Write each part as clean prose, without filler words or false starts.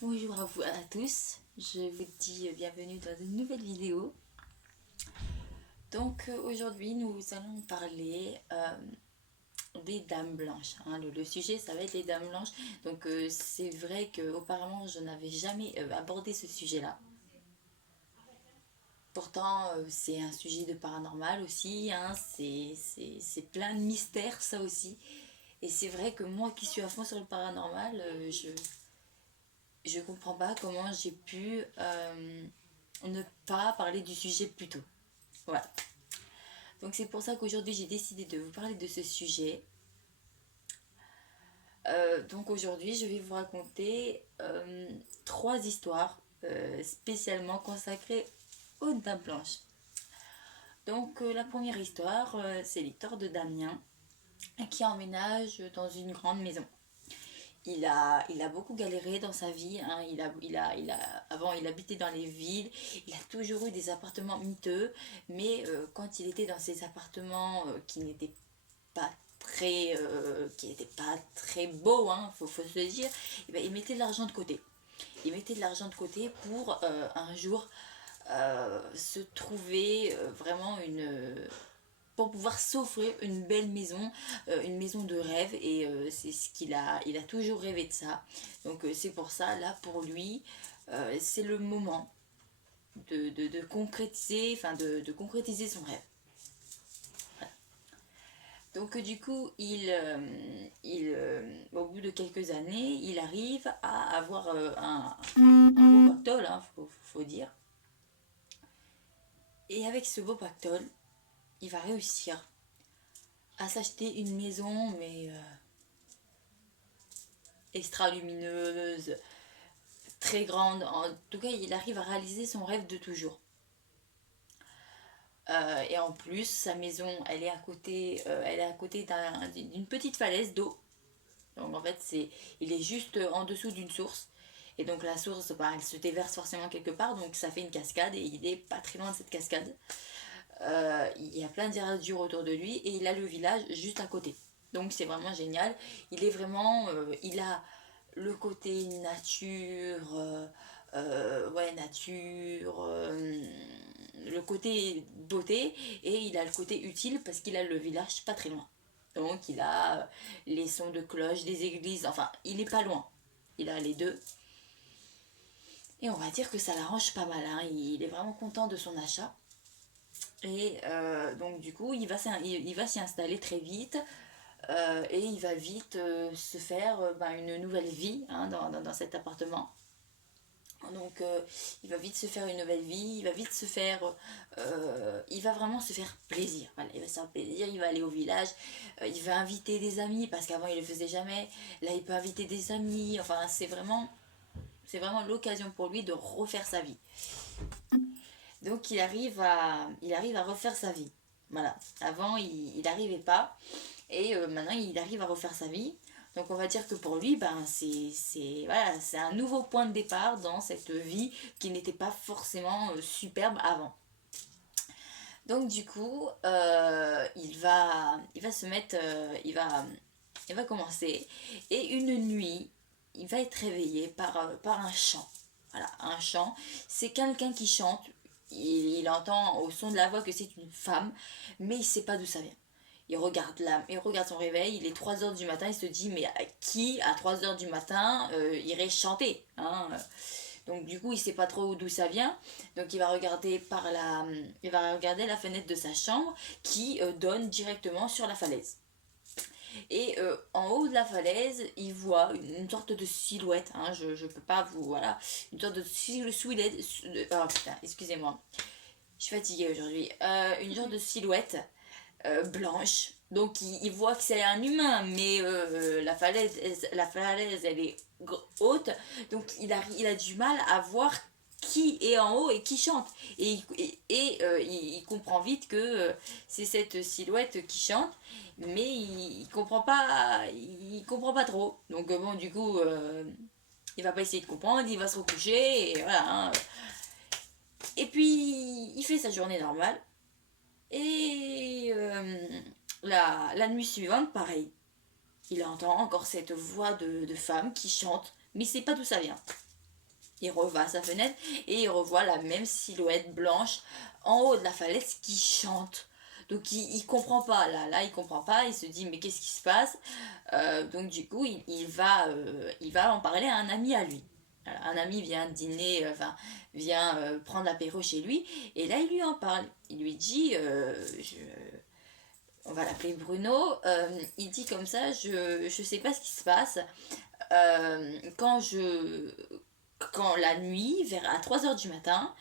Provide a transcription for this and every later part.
Bonjour à vous à tous, je vous dis bienvenue dans une nouvelle vidéo. Aujourd'hui nous allons parler des dames blanches, hein. Le sujet ça va être les dames blanches. C'est vrai qu'auparavant je n'avais jamais abordé ce sujet-là. Pourtant c'est un sujet de paranormal aussi, hein. C'est plein de mystères ça aussi. Et c'est vrai que moi qui suis à fond sur le paranormal, je comprends pas comment j'ai pu ne pas parler du sujet plus tôt. Voilà. Donc c'est pour ça qu'aujourd'hui j'ai décidé de vous parler de ce sujet. Donc aujourd'hui je vais vous raconter trois histoires spécialement consacrées aux dames blanches. La première histoire, c'est l'histoire de Damien qui emménage dans une grande maison. Il a beaucoup galéré dans sa vie, hein. Avant il habitait dans les villes, il a toujours eu des appartements miteux, mais quand il était dans ces appartements pas qui n'étaient pas très beaux, hein, faut se le dire, et ben, il mettait de l'argent de côté. Il mettait de l'argent de côté pour un jour se trouver vraiment pour pouvoir s'offrir une belle maison, une maison de rêve. Et c'est ce il a toujours rêvé de ça. C'est pour ça, là pour lui, c'est le moment de concrétiser, de concrétiser son rêve. Voilà. Du coup, au bout de quelques années, il arrive à avoir un beau pactole, hein, faut dire. Et avec ce beau pactole, il va réussir à s'acheter une maison, mais extra lumineuse, très grande. En tout cas, il arrive à réaliser son rêve de toujours. Et en plus, sa maison, elle est à côté d'une petite falaise d'eau. Donc en fait, il est juste en dessous d'une source. Et donc la source, bah, elle se déverse forcément quelque part, donc ça fait une cascade et il est pas très loin de cette cascade. Il y a plein d'herbures autour de lui et il a le village juste à côté. Donc c'est vraiment génial. Il a le côté nature, ouais nature, le côté beauté et il a le côté utile parce qu'il a le village pas très loin. Donc il a les sons de cloche des églises, enfin il est pas loin. Il a les deux. Et on va dire que ça l'arrange pas mal, hein. Il est vraiment content de son achat. Et du coup, il va s'y installer très vite et il va vite se faire une nouvelle vie, hein, dans cet appartement. Il va vite se faire une nouvelle vie, il va vraiment se faire plaisir. Voilà, il va se faire plaisir, il va aller au village, il va inviter des amis parce qu'avant il le faisait jamais. Là, il peut inviter des amis. Enfin, c'est vraiment l'occasion pour lui de refaire sa vie. Donc il arrive à refaire sa vie. Voilà. Avant, il n'arrivait pas. Et maintenant, il arrive à refaire sa vie. Donc on va dire que pour lui, voilà, c'est un nouveau point de départ dans cette vie qui n'était pas forcément superbe avant. Donc du coup, il va se mettre, il va commencer. Et une nuit, il va être réveillé par un chant. Voilà, un chant. C'est quelqu'un qui chante. Il entend au son de la voix que c'est une femme, mais il ne sait pas d'où ça vient. Il regarde son réveil, il est 3h du matin, il se dit mais qui à 3h du matin irait chanter, hein. Donc du coup il sait pas trop d'où ça vient. Donc il va regarder la fenêtre de sa chambre qui donne directement sur la falaise. Et en haut de la falaise, il voit une sorte de silhouette, hein, je peux pas vous... Voilà, une sorte de silhouette... Oh putain, excusez-moi, je suis fatiguée aujourd'hui. Une sorte de silhouette blanche. Donc il voit que c'est un humain, mais la falaise elle est haute, donc il a du mal à voir qui est en haut et qui chante. Il comprend vite que c'est cette silhouette qui chante, mais il comprend pas trop. Du coup, il va pas essayer de comprendre, il va se recoucher et voilà, hein. Et puis il fait sa journée normale. Et la nuit suivante, pareil. Il entend encore cette voix de femme qui chante mais il sait pas d'où ça vient. Il revoit à sa fenêtre et il revoit la même silhouette blanche en haut de la falaise qui chante. Donc il comprend pas, là il comprend pas, il se dit mais qu'est-ce qui se passe. Donc du coup il va en parler à un ami à lui. Alors, un ami vient dîner, vient prendre l'apéro chez lui et là il lui en parle. Il lui dit, on va l'appeler Bruno, il dit comme ça, je sais pas ce qui se passe. Euh, quand je quand la nuit, à 3 heures du matin,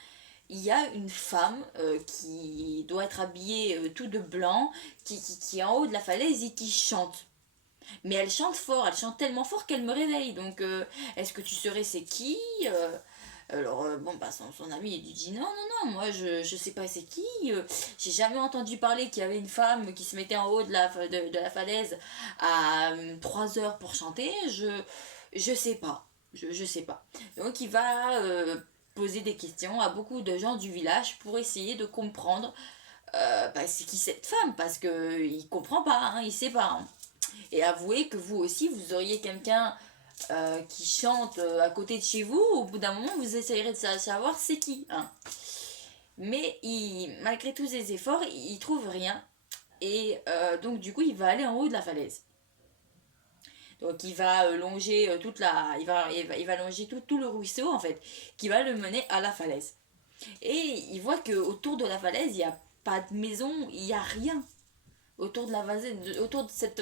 il y a une femme qui doit être habillée tout de blanc, qui est en haut de la falaise et qui chante. Mais elle chante fort, elle chante tellement fort qu'elle me réveille. Donc, est-ce que tu saurais c'est qui alors, bon, bah, son ami, il lui dit non, non, non, moi, je sais pas c'est qui. J'ai jamais entendu parler qu'il y avait une femme qui se mettait en haut de la falaise à 3 heures pour chanter. Je sais pas. Je sais pas. Donc, il va poser des questions à beaucoup de gens du village pour essayer de comprendre bah, c'est qui cette femme. Parce que il comprend pas, hein, il sait pas. Hein. Et avouez que vous aussi, vous auriez quelqu'un qui chante à côté de chez vous, au bout d'un moment, vous essayerez de savoir c'est qui. Hein. Mais malgré tous ses efforts, il trouve rien. Et donc, du coup, il va aller en haut de la falaise. Donc, il va longer il va longer tout le ruisseau, en fait, qui va le mener à la falaise. Et il voit que autour de la falaise, il n'y a pas de maison, il n'y a rien. Autour de la falaise, autour de cette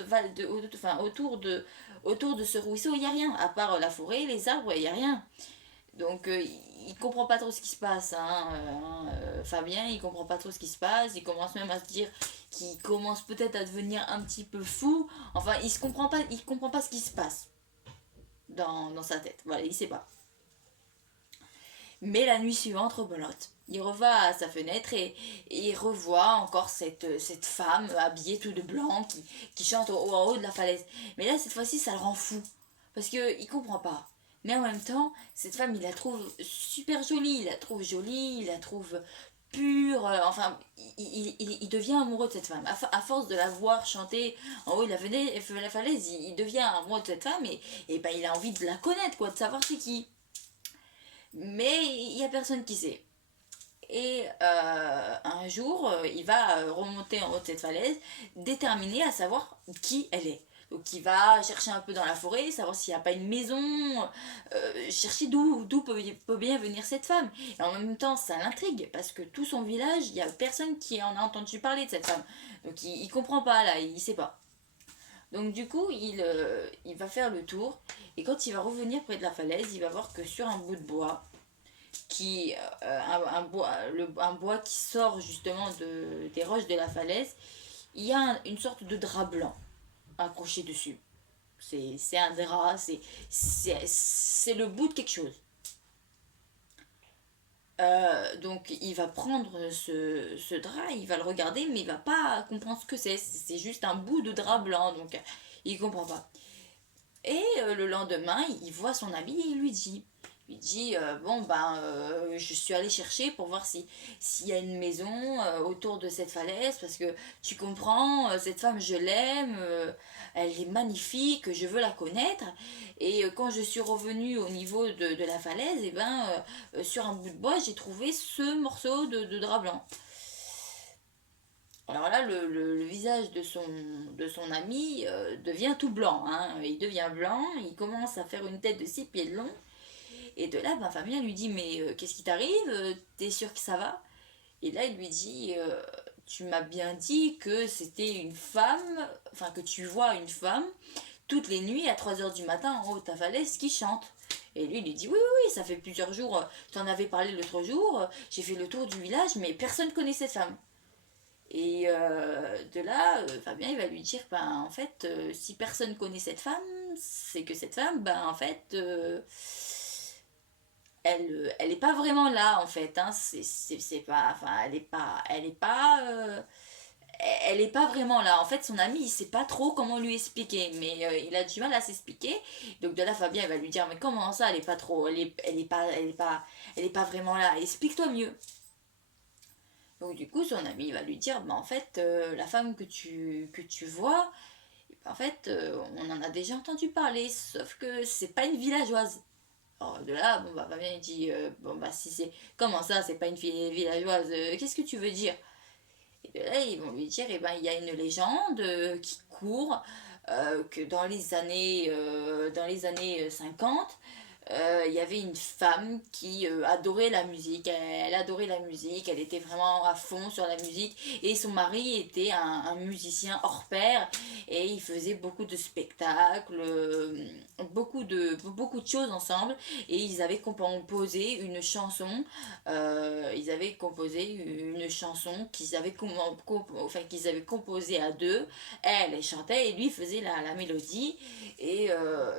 enfin, autour de ce ruisseau, il n'y a rien. À part la forêt, les arbres, il n'y a rien. Donc il comprend pas trop ce qui se passe. Fabien, il comprend pas trop ce qui se passe. Il commence même à se dire qu'il commence peut-être à devenir un petit peu fou. Enfin, il comprend pas ce qui se passe dans sa tête. Voilà, il sait pas. Mais la nuit suivante, rebelote. Il reva à sa fenêtre et il revoit encore cette femme habillée tout de blanc qui chante en haut de la falaise. Mais là, cette fois-ci, ça le rend fou. Parce qu'il comprend pas. Mais en même temps, cette femme, il la trouve super jolie. Il la trouve jolie, il la trouve pure. Enfin, il devient amoureux de cette femme. À force de la voir chanter en haut de la falaise, il devient amoureux de cette femme et ben, il a envie de la connaître, quoi, de savoir c'est qui. Mais il n'y a personne qui sait. Et un jour, il va remonter en haut de cette falaise, déterminé à savoir qui elle est. Donc il va chercher un peu dans la forêt, savoir s'il n'y a pas une maison, chercher d'où peut bien venir cette femme. Et en même temps, ça l'intrigue, parce que tout son village, il n'y a personne qui en a entendu parler de cette femme. Donc il comprend pas, là, il sait pas. Donc du coup, il va faire le tour, et quand il va revenir près de la falaise, il va voir que sur un bout de bois, un bois qui sort justement des roches de la falaise, il y a une sorte de drap blanc accroché dessus. C'est un drap, c'est le bout de quelque chose. Donc il va prendre ce drap, il va le regarder, mais il va pas comprendre ce que c'est. C'est juste un bout de drap blanc, donc il comprend pas. Et le lendemain, il voit son ami et il lui dit bon ben je suis allée chercher pour voir s'il y a une maison autour de cette falaise parce que tu comprends cette femme je l'aime elle est magnifique je veux la connaître et quand je suis revenue au niveau de la falaise et ben sur un bout de bois j'ai trouvé ce morceau de drap blanc. Alors là, le visage de son ami devient tout blanc. Hein. Il devient blanc, il commence à faire une tête de 6 pieds de long. Et de là, ben, Fabien lui dit, mais qu'est-ce qui t'arrive? T'es sûr que ça va? Et là, il lui dit, tu m'as bien dit que c'était une femme, enfin que tu vois une femme toutes les nuits à 3 heures du matin en haut de ta falaise qui chante. Et lui, il lui dit, oui, oui, oui, ça fait plusieurs jours, tu en avais parlé l'autre jour, j'ai fait le tour du village, mais personne ne connaît cette femme. Et de là, Fabien, il va lui dire, ben, en fait, si personne connaît cette femme, c'est que cette femme, ben, en fait, elle est pas vraiment là, en fait. Hein, c'est pas, enfin, elle est pas vraiment là. En fait, son ami, il sait pas trop comment lui expliquer, mais il a du mal à s'expliquer. Donc de là, Fabien, il va lui dire, mais comment ça, elle est pas trop, elle est pas vraiment là. Explique-toi mieux. Donc du coup, son ami va lui dire, bah, en fait, la femme que tu vois, En fait, on en a déjà entendu parler, sauf que c'est pas une villageoise. Alors de là, bon bah Fabien il dit, bon bah si c'est, comment ça, c'est pas une villageoise, qu'est-ce que tu veux dire? Et de là, ils vont lui dire, eh ben, il y a une légende qui court, que dans les années 50, il y avait une femme qui adorait la musique. Elle adorait la musique, elle était vraiment à fond sur la musique. Et son mari était un musicien hors pair et ils faisaient beaucoup de spectacles, beaucoup de choses ensemble. Et ils avaient composé une chanson. Ils avaient composé une chanson qu'ils avaient composée à deux. Elle chantait et lui faisait la mélodie. Et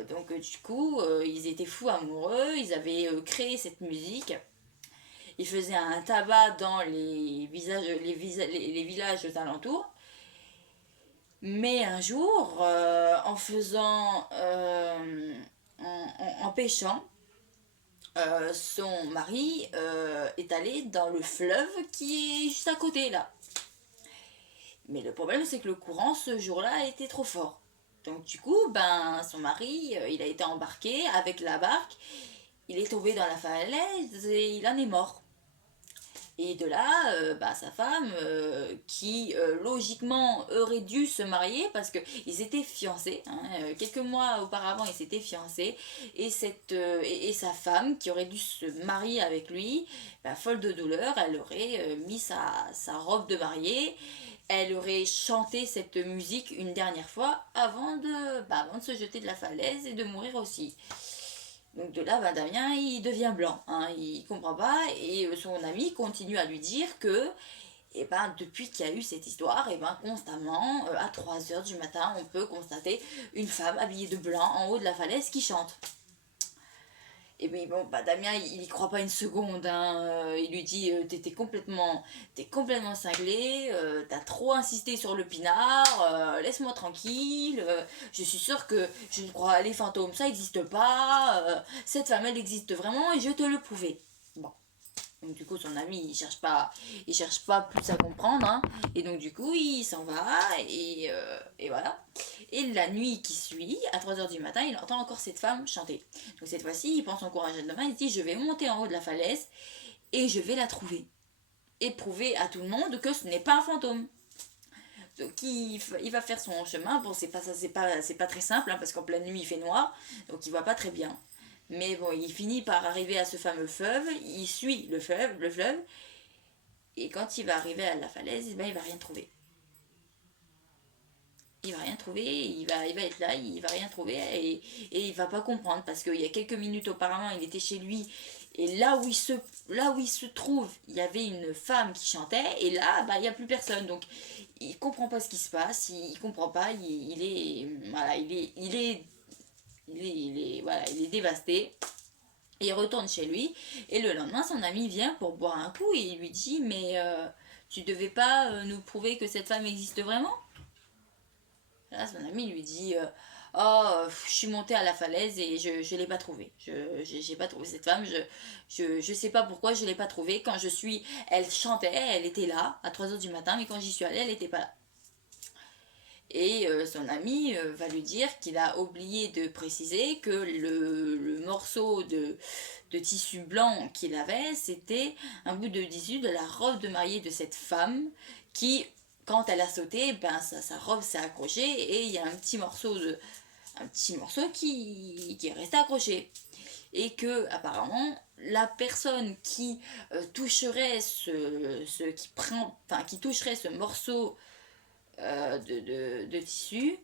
donc du coup, ils étaient fous amoureux, ils avaient créé cette musique. Ils faisaient un tabac dans les villages aux alentours. Mais un jour, en pêchant, son mari est allé dans le fleuve qui est juste à côté là. Mais le problème, c'est que le courant ce jour-là était trop fort. Donc du coup, ben, son mari, il a été embarqué avec la barque, il est tombé dans la falaise et il en est mort. Et de là, bah, sa femme, qui logiquement aurait dû se marier parce qu'ils étaient fiancés, hein, quelques mois auparavant ils s'étaient fiancés, et sa femme qui aurait dû se marier avec lui, bah, folle de douleur, elle aurait mis sa robe de mariée, elle aurait chanté cette musique une dernière fois avant de se jeter de la falaise et de mourir aussi. Donc de là, ben, Damien, il devient blanc, hein, il comprend pas, et son ami continue à lui dire que, eh ben, depuis qu'il y a eu cette histoire, eh ben, constamment, à 3 heures du matin, on peut constater une femme habillée de blanc en haut de la falaise qui chante. Et puis bon, bah Damien, il y croit pas une seconde, hein. Il lui dit, t'es complètement cinglé, t'as trop insisté sur le pinard, laisse-moi tranquille, je suis sûre que je ne crois les fantômes, ça n'existe pas, cette femme, elle existe vraiment et je te le prouver. Bon. Donc du coup, son ami, il cherche pas plus à comprendre, hein. Et donc du coup, il s'en va et voilà. Et la nuit qui suit, à 3 heures du matin, il entend encore cette femme chanter. Donc cette fois-ci, il prend son courage à deux mains, il dit, je vais monter en haut de la falaise et je vais la trouver. Et prouver à tout le monde que ce n'est pas un fantôme. Donc il va faire son chemin. Bon, c'est pas très simple, hein, parce qu'en pleine nuit, il fait noir, donc il voit pas très bien. Mais bon, il finit par arriver à ce fameux fleuve, il suit le fleuve, et quand il va arriver à la falaise, eh ben, il va rien trouver. Il va rien trouver, il va être là, il va rien trouver, et il va pas comprendre, parce qu'il y a quelques minutes auparavant, il était chez lui, et là où il se trouve, il y avait une femme qui chantait, et là, bah, il n'y a plus personne, donc il comprend pas ce qui se passe, il comprend pas, il est, voilà, voilà, il est dévasté. Il retourne chez lui et le lendemain son ami vient pour boire un coup et il lui dit mais tu devais pas nous prouver que cette femme existe vraiment. Là son ami lui dit oh je suis monté à la falaise et je l'ai pas trouvée. J'ai pas trouvé cette femme, je sais pas pourquoi je l'ai pas trouvée. Quand je suis, elle chantait, elle était là à 3 heures du matin mais quand j'y suis allée elle était pas là. Et son ami va lui dire qu'il a oublié de préciser que le morceau de tissu blanc qu'il avait, c'était un bout de tissu de la robe de mariée de cette femme qui, quand elle a sauté, ben, sa robe s'est accrochée et il y a un petit morceau qui est resté accroché. Et que apparemment la personne qui toucherait qui toucherait ce morceau de tissu,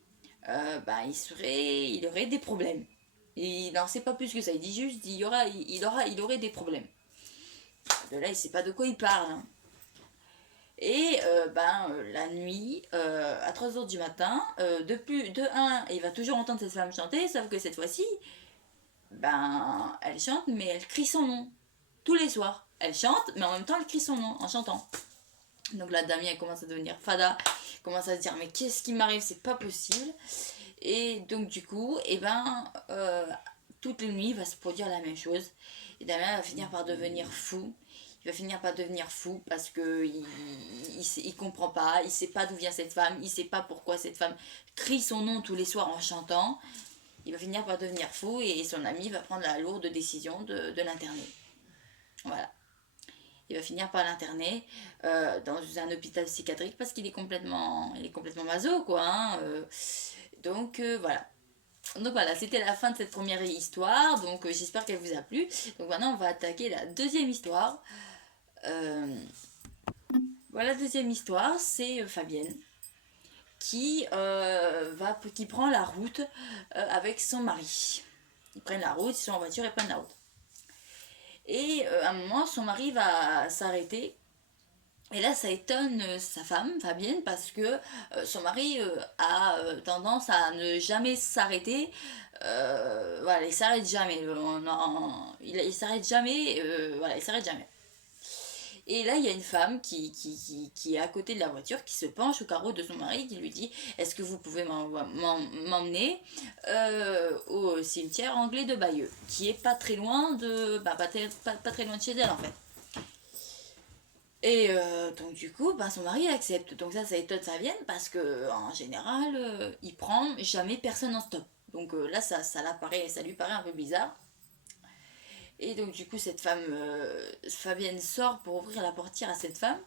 ben, il aurait des problèmes. Il n'en sait pas plus que ça. Il dit juste il aurait des problèmes. De là, il sait pas de quoi il parle, hein. Et la nuit, à 3 heures du matin, de un, il va toujours entendre cette femme chanter, sauf que cette fois-ci, ben, elle chante, mais elle crie son nom. Tous les soirs. Elle chante, mais en même temps, elle crie son nom en chantant. Donc là, Damien commence à devenir fada, commence à se dire mais qu'est-ce qui m'arrive, c'est pas possible. Et donc du coup, toutes les nuits, il va se produire la même chose. Et Damien va finir par devenir fou. il va finir par devenir fou parce que il comprend pas, il sait pas d'où vient cette femme, il sait pas pourquoi cette femme crie son nom tous les soirs en chantant. Il va finir par devenir fou et son ami va prendre la lourde décision de l'interner. Voilà. Il va finir par l'interner dans un hôpital psychiatrique parce il est complètement maso, quoi. Hein, voilà. Donc voilà, c'était la fin de cette première histoire. Donc j'espère qu'elle vous a plu. Donc maintenant, on va attaquer la deuxième histoire. Voilà, la deuxième histoire, c'est Fabienne qui prend la route avec son mari. Ils prennent la route, ils sont en voiture et prennent la route. Et à un moment, son mari va s'arrêter. Et là, ça étonne sa femme, Fabienne, parce que son mari a tendance à ne jamais s'arrêter. Voilà, il s'arrête jamais. Il s'arrête jamais. Voilà, il s'arrête jamais. Et là, il y a une femme qui est à côté de la voiture, qui se penche au carreau de son mari, qui lui dit: Est-ce que vous pouvez m'emmener au cimetière anglais de Bayeux, qui est pas très loin de, pas très loin de chez elle en fait. Et donc du coup, son mari accepte. Donc ça étonne Fabienne parce que en général, il prend jamais personne en stop. Donc là, ça lui paraît un peu bizarre. Et donc du coup, cette femme, Fabienne sort pour ouvrir la portière à cette femme,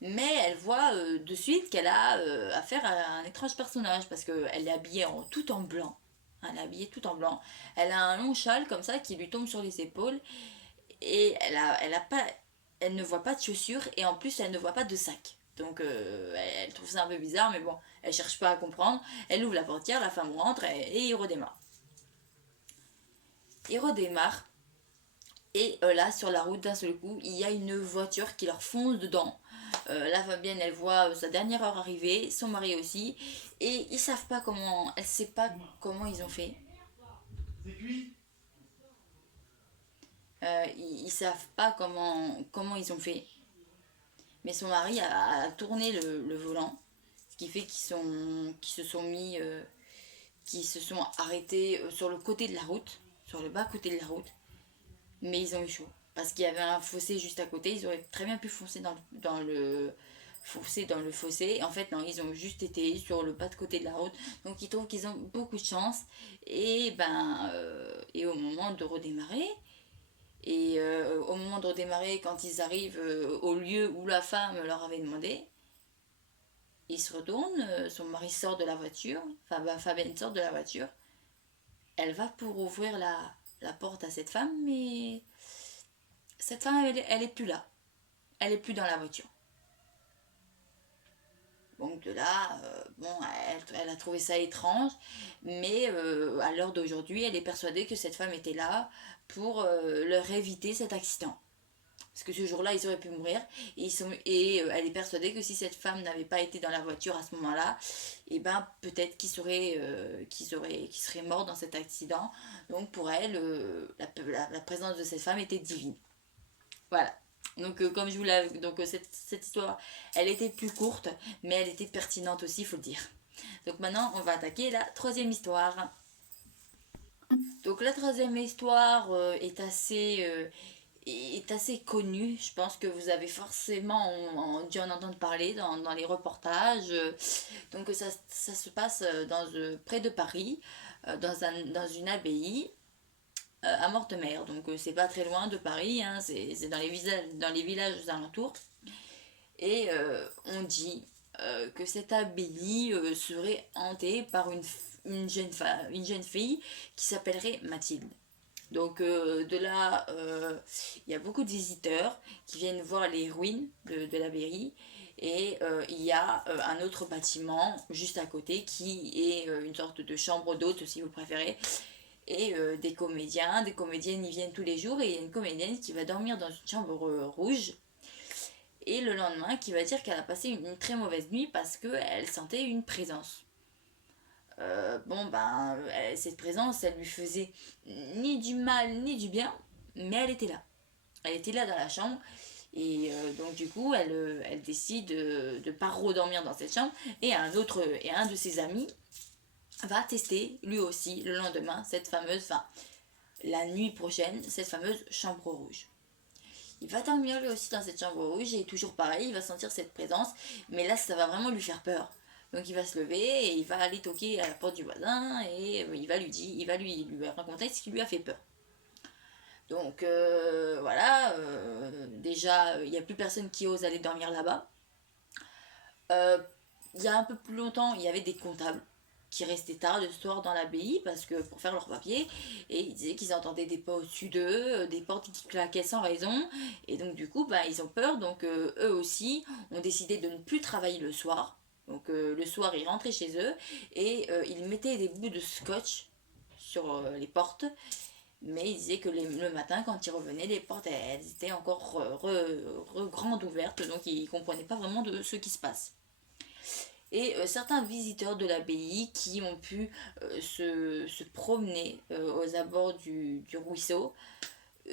mais elle voit de suite qu'elle a affaire à un étrange personnage parce qu'elle est habillée tout en blanc. Elle est habillée tout en blanc. Elle a un long châle comme ça qui lui tombe sur les épaules et elle ne voit pas de chaussures et en plus elle ne voit pas de sac. Donc elle trouve ça un peu bizarre, mais bon, elle cherche pas à comprendre. Elle ouvre la portière, la femme rentre et il redémarre. Il redémarre. Et là, sur la route, d'un seul coup, il y a une voiture qui leur fonce dedans. La Fabienne, elle voit sa dernière heure arriver, son mari aussi. Et ils savent pas comment, elle sait pas comment ils ont fait. Ils savent pas comment ils ont fait. Mais son mari a tourné le volant. Ce qui fait qu'ils se sont arrêtés sur le côté de la route, sur le bas côté de la route. Mais ils ont eu chaud. Parce qu'il y avait un fossé juste à côté. Ils auraient très bien pu foncer dans le fossé. En fait, non, ils ont juste été sur le bas de côté de la route. Donc, ils trouvent qu'ils ont beaucoup de chance. Et et au moment de redémarrer, quand ils arrivent au lieu où la femme leur avait demandé, ils se retournent. Son mari sort de la voiture. Fabienne sort de la voiture. Elle va pour ouvrir la porte à cette femme, mais cette femme, elle est plus là. Elle est plus dans la voiture. Donc de là, elle a trouvé ça étrange, mais à l'heure d'aujourd'hui, elle est persuadée que cette femme était là pour leur éviter cet accident. Parce que ce jour-là, ils auraient pu mourir. Et elle est persuadée que si cette femme n'avait pas été dans la voiture à ce moment-là, et peut-être qu'ils seraient morts dans cet accident. Donc pour elle, la présence de cette femme était divine. Voilà. Donc comme je vous l'avais... Donc cette histoire, elle était plus courte, mais elle était pertinente aussi, il faut le dire. Donc maintenant, on va attaquer la troisième histoire. Donc la troisième histoire est assez connue. Je pense que vous avez forcément dû en entendre parler dans les reportages. Donc ça se passe près de Paris, dans une abbaye à Mortemer. Donc c'est pas très loin de Paris, hein, c'est dans les villages aux alentours. Et on dit que cette abbaye serait hantée par une jeune fille qui s'appellerait Mathilde. Donc de là, il y a beaucoup de visiteurs qui viennent voir les ruines de l'abbaye. Et il y a un autre bâtiment juste à côté qui est une sorte de chambre d'hôte si vous préférez. Et des comédiennes y viennent tous les jours. Et il y a une comédienne qui va dormir dans une chambre rouge. Et le lendemain, qui va dire qu'elle a passé une très mauvaise nuit parce qu'elle sentait une présence. Cette présence, elle lui faisait ni du mal ni du bien, mais elle était là. Elle était là dans la chambre. Et donc du coup, elle décide de ne pas redormir dans cette chambre. Et un de ses amis va tester lui aussi le lendemain la nuit prochaine, cette fameuse chambre rouge. Il va dormir lui aussi dans cette chambre rouge et toujours pareil, il va sentir cette présence, mais là ça va vraiment lui faire peur. Donc il va se lever et il va aller toquer à la porte du voisin et il va lui dire, lui raconter ce qui lui a fait peur. Donc voilà, déjà il n'y a plus personne qui ose aller dormir là-bas. Il y a un peu plus longtemps, il y avait des comptables qui restaient tard le soir dans l'abbaye parce que pour faire leurs papiers, et ils disaient qu'ils entendaient des pas au-dessus d'eux, des portes qui claquaient sans raison, et donc du coup bah, ils ont peur, donc eux aussi ont décidé de ne plus travailler le soir. Donc le soir ils rentraient chez eux et ils mettaient des bouts de scotch sur les portes, mais ils disaient que le matin quand ils revenaient les portes elles étaient encore grandes ouvertes, donc ils ne comprenaient pas vraiment de ce qui se passe. Et certains visiteurs de l'abbaye qui ont pu se promener aux abords du ruisseau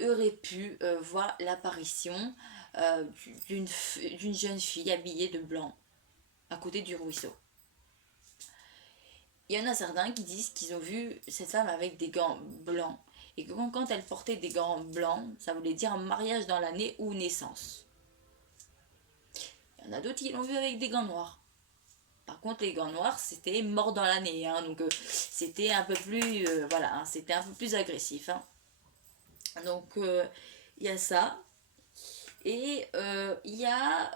auraient pu voir l'apparition d'une jeune fille habillée de blanc à côté du ruisseau. Il y en a certains qui disent qu'ils ont vu cette femme avec des gants blancs et que quand elle portait des gants blancs, ça voulait dire un mariage dans l'année ou naissance. Il y en a d'autres qui l'ont vue avec des gants noirs. Par contre, les gants noirs, c'était mort dans l'année, hein, donc c'était un peu plus, voilà, hein, c'était un peu plus agressif. Hein. Donc il y a ça. Et il y a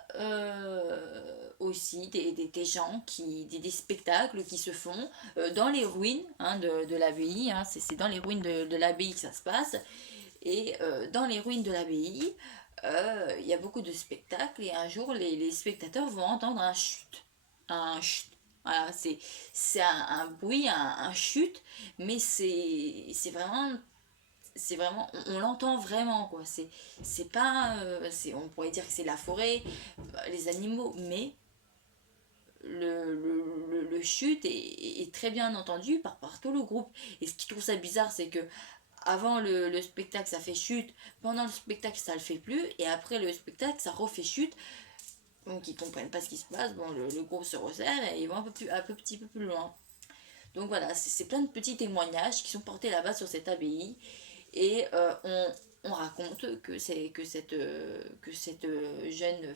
aussi des gens, des spectacles qui se font dans les ruines hein, de l'abbaye. Hein, c'est dans les ruines de l'abbaye que ça se passe. Et dans les ruines de l'abbaye, il y a beaucoup de spectacles. Et un jour, les spectateurs vont entendre un chut. Un chut. Voilà, c'est un bruit, un chut, mais c'est vraiment on l'entend vraiment quoi, c'est pas on pourrait dire que c'est la forêt, les animaux, mais le chute est très bien entendu par tout le groupe. Et ce qui trouve ça bizarre, c'est que avant le spectacle ça fait chute, pendant le spectacle ça le fait plus, et après le spectacle ça refait chute. Donc ils comprennent pas ce qui se passe. Bon, le groupe se resserre et ils vont petit peu plus loin. Donc voilà, c'est plein de petits témoignages qui sont portés là-bas sur cette abbaye. Et on raconte que cette jeune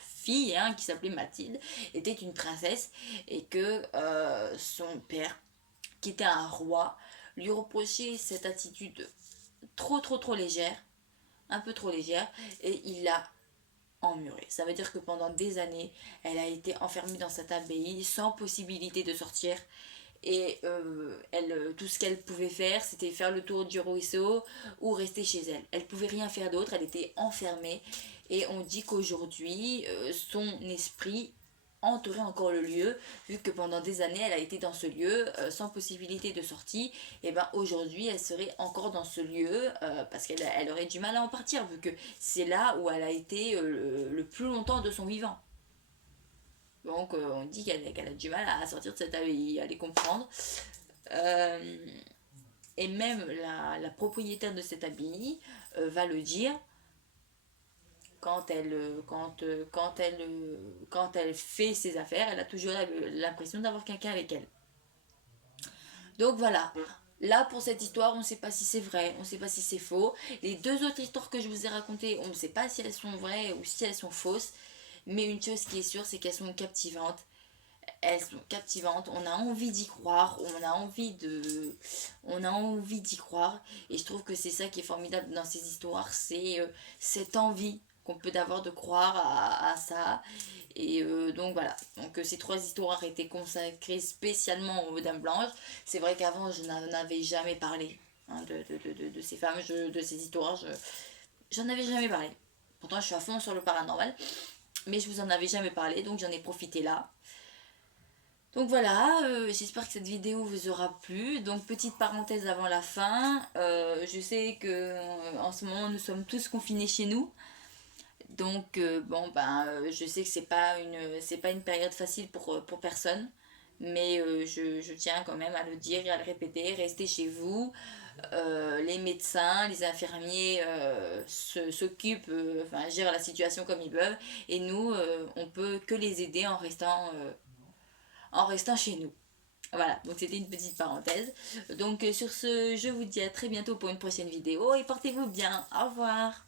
fille hein, qui s'appelait Mathilde était une princesse et que son père, qui était un roi, lui reprochait cette attitude trop légère, un peu trop légère, et il l'a emmurée. Ça veut dire que pendant des années, elle a été enfermée dans cette abbaye sans possibilité de sortir. Et tout ce qu'elle pouvait faire, c'était faire le tour du ruisseau ou rester chez elle. Elle pouvait rien faire d'autre, elle était enfermée. Et on dit qu'aujourd'hui, son esprit entourait encore le lieu, vu que pendant des années, elle a été dans ce lieu sans possibilité de sortie. Et ben aujourd'hui, elle serait encore dans ce lieu parce qu'elle aurait du mal à en partir, vu que c'est là où elle a été le plus longtemps de son vivant. Donc on dit qu'elle a du mal à sortir de cette abbaye, à les comprendre. Euh, et même la propriétaire de cette abbaye va le dire quand elle fait ses affaires, elle a toujours l'impression d'avoir quelqu'un avec elle. Donc voilà. Là, pour cette histoire, on ne sait pas si c'est vrai, on ne sait pas si c'est faux. Les deux autres histoires que je vous ai racontées, on ne sait pas si elles sont vraies ou si elles sont fausses. Mais une chose qui est sûre, c'est qu'elles sont captivantes. Elles sont captivantes, on a envie d'y croire, on a envie d'y croire, et je trouve que c'est ça qui est formidable dans ces histoires, c'est cette envie qu'on peut avoir de croire à ça. Et donc voilà, donc ces trois histoires étaient consacrées spécialement aux Dames Blanches. C'est vrai qu'avant je n'en avais jamais parlé hein, de ces femmes, de ces histoires, j'en avais jamais parlé. Pourtant je suis à fond sur le paranormal, mais je vous en avais jamais parlé, donc j'en ai profité là. Donc voilà, j'espère que cette vidéo vous aura plu. Donc petite parenthèse avant la fin, je sais que en ce moment nous sommes tous confinés chez nous. Donc bon ben je sais que c'est pas une période facile pour personne. Mais je tiens quand même à le dire et à le répéter, restez chez vous. Les médecins, les infirmiers s'occupent, enfin gèrent la situation comme ils peuvent. Et nous, on peut que les aider en restant chez nous. Voilà, donc c'était une petite parenthèse. Donc sur ce, je vous dis à très bientôt pour une prochaine vidéo et portez-vous bien. Au revoir.